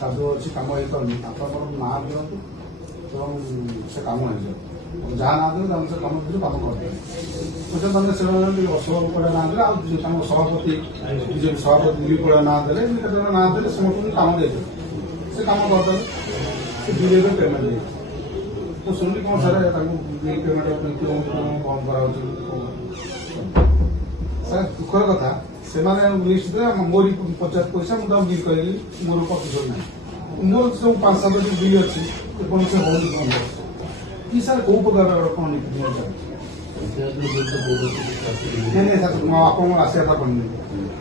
କାଦୁଅ ଅଛି, କାମ ହେଇପାରୁନି, ଆପଣଙ୍କର ନାଁ ଦିଅନ୍ତୁ ଏବଂ ସେ କାମ ହେଇଯିବ। ଯାହା ନାଁ ଦେବେ ତାଙ୍କୁ ସେ କାମ ଭିତରେ କାମ କରିଦେବେ। ତମେ ସେମାନେ ଟିକେ ଅଶୋକ ପଡ଼ା ନାଁ ଦେଲେ, ଆଉ ତାଙ୍କ ସଭାପତି ବିଜେପି ସଭାପତି ଦିଲ୍ଲୀ ପଡ଼ା ନାଁ ଦେଲେ, କେତେଜଣ ନାଁ ଦେଲେ ସମସ୍ତଙ୍କୁ କାମ ଦେଇଦେବେ, ସେ କାମ କରିଦେବେ। ସେ ବିଲେରେ ପେମେଣ୍ଟ ଦେଇଦେବେ। ମୁଁ ଶୁଣିଲି କ'ଣ ସାର୍ ତାଙ୍କୁ ବିଲ୍ ପେମେଣ୍ଟ ବନ୍ଦ କରାହେଉଛି। ସାର୍ ଦୁଃଖର କଥା, ସେମାନେ ଲିଷ୍ଟ ଦେଲେ ମୋରି 50 ପଇସା ମୁଁ ତାଙ୍କୁ ବିଲ୍ କରିଲି, ମୋର ପ୍ରତିଶୋଧ ନାହିଁ। ମୋର ସବୁ 5-7ଟି ବିଲ୍ ଅଛି, କୌଣସି ସେ ହଉନି କ'ଣ କି ସାର୍ କୋଉ ପ୍ରକାର କ'ଣ ନୀତି ନିୟମ ଚାଲିଛି? ନାଇଁ ନାଇଁ ସାର୍, ମୁଁ ଆପଣଙ୍କର ଆସିବା କଥା କହିନି।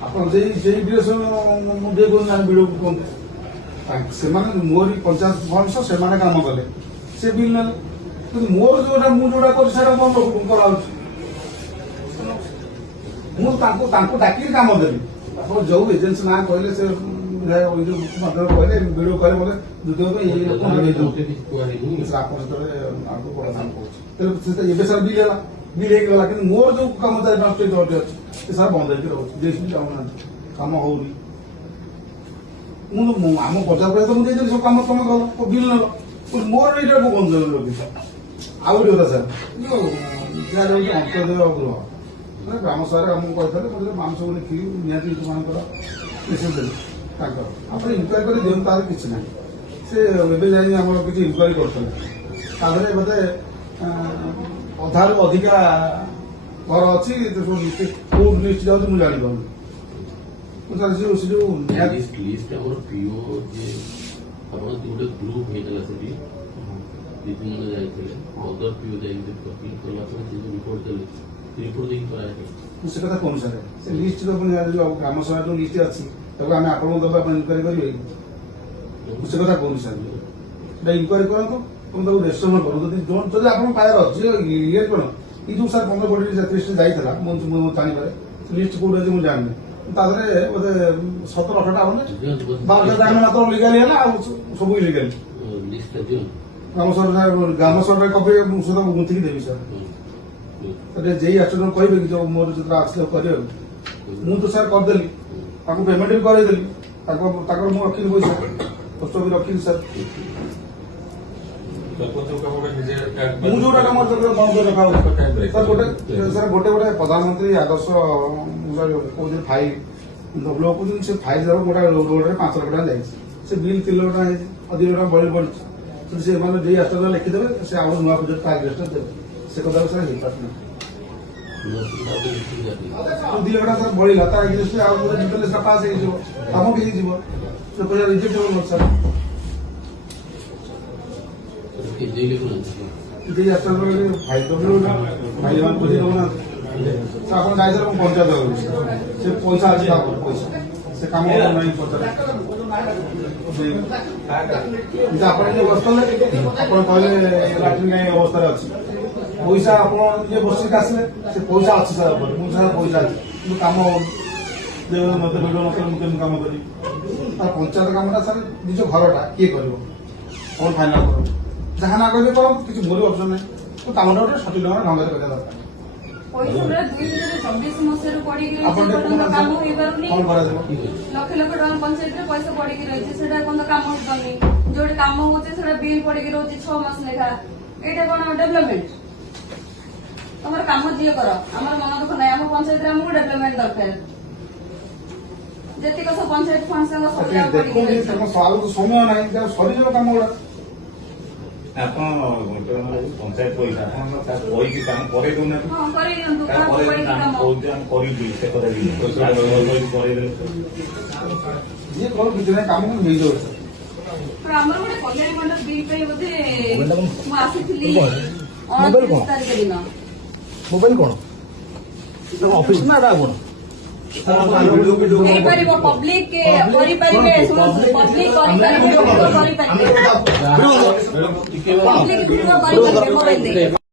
ଆପଣ ସେଇ ବିଲ୍ ମୁଁ ଦିଏ କରୁନାହାନ୍ତି ବିଡ଼କୁ କୁହନ୍ତୁ। ସେମାନେ ମୋରି 50 ଭଂଶ ସେମାନେ କାମ କଲେ, ସେ ବିଲ୍ ନେଲେ। କିନ୍ତୁ ମୋର ମୁଁ ଯୋଉଟା କରୁଛି ସେଇଟା ବନ୍ଦ କରାଉଛି। ମୁଁ ତାଙ୍କୁ ଡାକିକି କାମ ଦେବି। ଆପଣ ଯୋଉ ଏଜେନ୍ସି ନାଁ କହିଲେ, ସେ ମାଧ୍ୟମରେ କହିଲେ ଭିଡ଼ିଓ କହିଲେ ମୋତେ ଦ୍ୱିତୀୟ ଆପଣ ସେତେବେଳେ ଆଗକୁ ବଡ଼ କାମ କରୁଛି। ଏବେ ସାର୍ ବିଲ୍ ହେଲା, ବିଲ୍ ହେଇଗଲା। କିନ୍ତୁ ମୋର ଯୋଉ କାମ ଅଛି ସେ ସାର୍ ବନ୍ଦ ହେଇକି ରହୁଛି, ଦେଇକି ଯାଉନାହାନ୍ତି, କାମ ହଉନି। ମୁଁ ଆମ ବଜାର ପଇସା ତ ମୁଁ ଦେଇଦେଲି, ସବୁ କାମ ତମେ କଲ, ବିଲ୍ ନେଲ। ମୋର ଏଇଟା ବନ୍ଦ ରଖିଛ। ଆଉ ଗୋଟେ କଥା ସାର୍, ଯାହା ରହୁଛି ଅନ୍ତର୍ଦେୟ ଗୃହ ଗ୍ରାମ ସଭାରେ ଆମକୁ କହିଥିଲେ, ମାଂସ ବୋଲି କ୍ଷୀରି ନିହାତି ଲୋକମାନଙ୍କର ମେସେଜ ଦେଲେ ତାଙ୍କର। ଆପଣ ଇନକ୍ୱାରି କରି ଦିଅନ୍ତୁ, ତାର କିଛି ନାହିଁ। ସେ ଏବେ ଯାଇ ଆମର କିଛି ଇନକ୍ୱାରି କରୁଥିଲେ, ତା ଦେହରେ ବୋଧେ ଅଧାରୁ ଅଧିକା ଘର ଅଛି। କୋଉ ଲିଷ୍ଟ ଯାଉଛି ମୁଁ ଜାଣିପାରୁନି। ସେ ଯୋଉ ଆପଣ ଗୋଟେ ଗ୍ରୁପ ହେଇଥିଲା ସେଠି ଦିଦିମାନେ ଯାଇଥିଲେ, ଅଦର ପିଓ ଯାଇକି କଲା ପରେ ସେ ରିପୋର୍ଟ ଦେଲେ, ରିପୋର୍ଟ ଦେଇକି କରାଯାଏ। ମୁଁ ସେ କଥା କହୁନି ସାର୍, ସେ ଲିଷ୍ଟ ଗ୍ରାମ ସଭା ଯୋଉ ଲିଷ୍ଟ ଅଛି ତାକୁ ଆମେ ଆପଣଙ୍କୁ ଦେବା ପାଇଁ ଇନକ୍ୱାରି କରିବେ। ମୁଁ ସେ କଥା କହୁନି ସାର୍, ଏଇଟା ଇନକ୍ୱାରି କରନ୍ତୁ ଏବଂ ତାକୁ ରେଜିଷ୍ଟ୍ରେସନ କରନ୍ତୁ। ଯଦି ଆପଣଙ୍କ ପାଖରେ ଅଛି ଇଏ କଣ, ଏଇ ଯୋଉ ସାର୍ 15 କୋଟି 33 ଯାଇଥିଲା, ମୁଁ ଜାଣିପାରେ ଲିଷ୍ଟ କୋଉଠି ଅଛି ମୁଁ ଜାଣିନି। ତା ଦେହରେ ବୋଧେ 17-18ଟା ହବନି, 12ଟା ମାତ୍ର ଲିଗାଲି ହେଲା, ଆଉ ସବୁ ଇଲିଗାଲି। ଗ୍ରାମ ସଭାରେ କପି ମୁଁ ସେଟା ଗୁନ୍ଥିକି ଦେବି ସାର୍। ଯେଇ ଆଚରଣ କହିବେ କି ଯୋଉ ମୋର ଯେତେବେଳେ ଆସିଲେ କରିବାକୁ, ମୁଁ ତ ସାର୍ କରିଦେଲି, ତାଙ୍କୁ ପେମେଣ୍ଟ ବି କରେଇଦେଲି। ତାଙ୍କର ମୁଁ ରଖିଲି ପଇସା, ଖର୍ଚ୍ଚ ବି ରଖିଲି ସାର୍। ମୁଁ ଯୋଉଟା କାମ ବନ୍ଦ କରି ରଖା ହଉଛି ସାର୍। ଗୋଟେ ପ୍ରଧାନମନ୍ତ୍ରୀ ଆଦର୍ଶ କହୁଛନ୍ତି ଫାଇଲ ଲୋକ କହୁଛନ୍ତି, ସେ ଫାଇଲ ଗୋଟେ ରୋଡରେ 5 ଲକ୍ଷ ଟଙ୍କା ଯାଇଛି, ସେ ବିଲ୍ 3 ଲକ୍ଷ ଟଙ୍କା ହେଇଛି, 2 ଲକ୍ଷ ଟଙ୍କା ବଳି ପଡିଛି। ସେମାନେ ଯେଇ ଆଚରଣ ଲେଖିଦେବେ, ସେ ଆଉ ନୂଆ ପ୍ରୋଜେକ୍ଟ ଆଗରେଷ୍ଟ ଦେବେ। ସେ କଥା ସାର୍ ହେଇପାରୁନି। 2 ଲକ୍ଷ ଟଙ୍କା ସାର୍ ବଳିଲା, ତା ଆଗରେଷ୍ଟ ଆଉ ଗୋଟେ ଜିତେଲେ ସେଟା ପାସ୍ ହେଇଯିବ, କାମ ବି ହେଇଯିବ। ସେ ପଇସା ରିଜେକ୍ଟ ହେବ ସାର୍। ଆପଣ ଯାଇଥିଲେ ମୁଁ ପଞ୍ଚାୟତ କରୁଛି, ସେ ପଇସା ଅଛି, ପଇସା ସେ କାମ ନାହିଁ ପଚାରେ। ଆପଣ ଯିଏ ବସିଥିଲେ, ଆପଣ କହିଲେ ଲାଟ୍ରିନ୍ କାହିଁ ଅବସ୍ଥାରେ ଅଛି, ପଇସା ଆପଣ ଯିଏ ବସିକି ଆସିଲେ, ସେ ପଇସା ଅଛି ସାର୍ ଉପରେ। ମୁଁ ସାର୍ ପଇସା ଅଛି କିନ୍ତୁ କାମ ହଉନି, ମତେ ଭିଡ଼ିଓ ନକଲେ ମୁଁ କେମିତି କାମ କରିବି? ତାର ପଞ୍ଚାୟତ କାମଟା ସାର୍ ନିଜ ଘରଟା କିଏ କରିବ, କ'ଣ ଫାଇନାଲ କରିବ? ଯାହା ନା କହିଲେ କରନ୍ତୁ, କିଛି ମୋର ଅପସନ୍ ନାହିଁ। କାମଟା ଗୋଟେ ସଠିକ ଢଙ୍ଗରେ କରିବା ଦରକାର। ପଇସା 2024 ମସିହାରୁ ପଡିକି ରହିଛି, କାମ ହେଇପାରୁନି। କ'ଣ କରାଯିବ? ଲକ୍ଷ ଲକ୍ଷ ଟଙ୍କା ପଞ୍ଚାୟତରେ ପଇସା ପଡିକି ରହିଛି, ସେଟା କ'ଣ କାମ ହେଇପାରୁନି। ଯୋଉଠି କାମ ହଉଛି ସେଟା ବିଲ୍ ପଡିକି ରହୁଛି 6 ମାସ ଲେଖା। ଏଇଟା କ'ଣ ଡେଭଲପମେଣ୍ଟ? ତମର କାମ ଯିଏ କର, ଆମର ମନ ଦୁଃଖ ନାହିଁ। ଆମ ପଞ୍ଚାୟତରେ ଆମକୁ ଡେଭଲପମେଣ୍ଟ ଦରକାର। ଯେତିକ ସବୁ ପଞ୍ଚାୟତ ଫଣ୍ଡ ସବୁ ସମୟ ନାହିଁ, ସରିଯିବ କାମ ଗୁଡା। ଆପଣ ପଞ୍ଚାୟତ ପଇସା କହିକି କାମ କରେଇ ଦଉନାହାନ୍ତି, କରିବି ସେ କଥା କରେଇଦେଲେ ଯିଏ କଣ କିଛି ନାହିଁ, କାମ କିନ୍ତୁ ହେଇଯାଉଛି। ଆମର ଗୋଟେ କଲ୍ୟାଣ ମଣ୍ଡଳ ବିଲ୍ ପାଇଁ ବୋଧେ ମୁଁ ଆସିଥିଲି 29 ତାରିଖ ଦିନ। ମୋବାଇଲ କଣ ଅଫିସ ନା ଏଟା କଣ ହେଇପାରିବ? ପବ୍ଲିକ କରିପାରିବେ, ପବ୍ଲିକ କରିପାରିବେ, ମୋବାଇଲ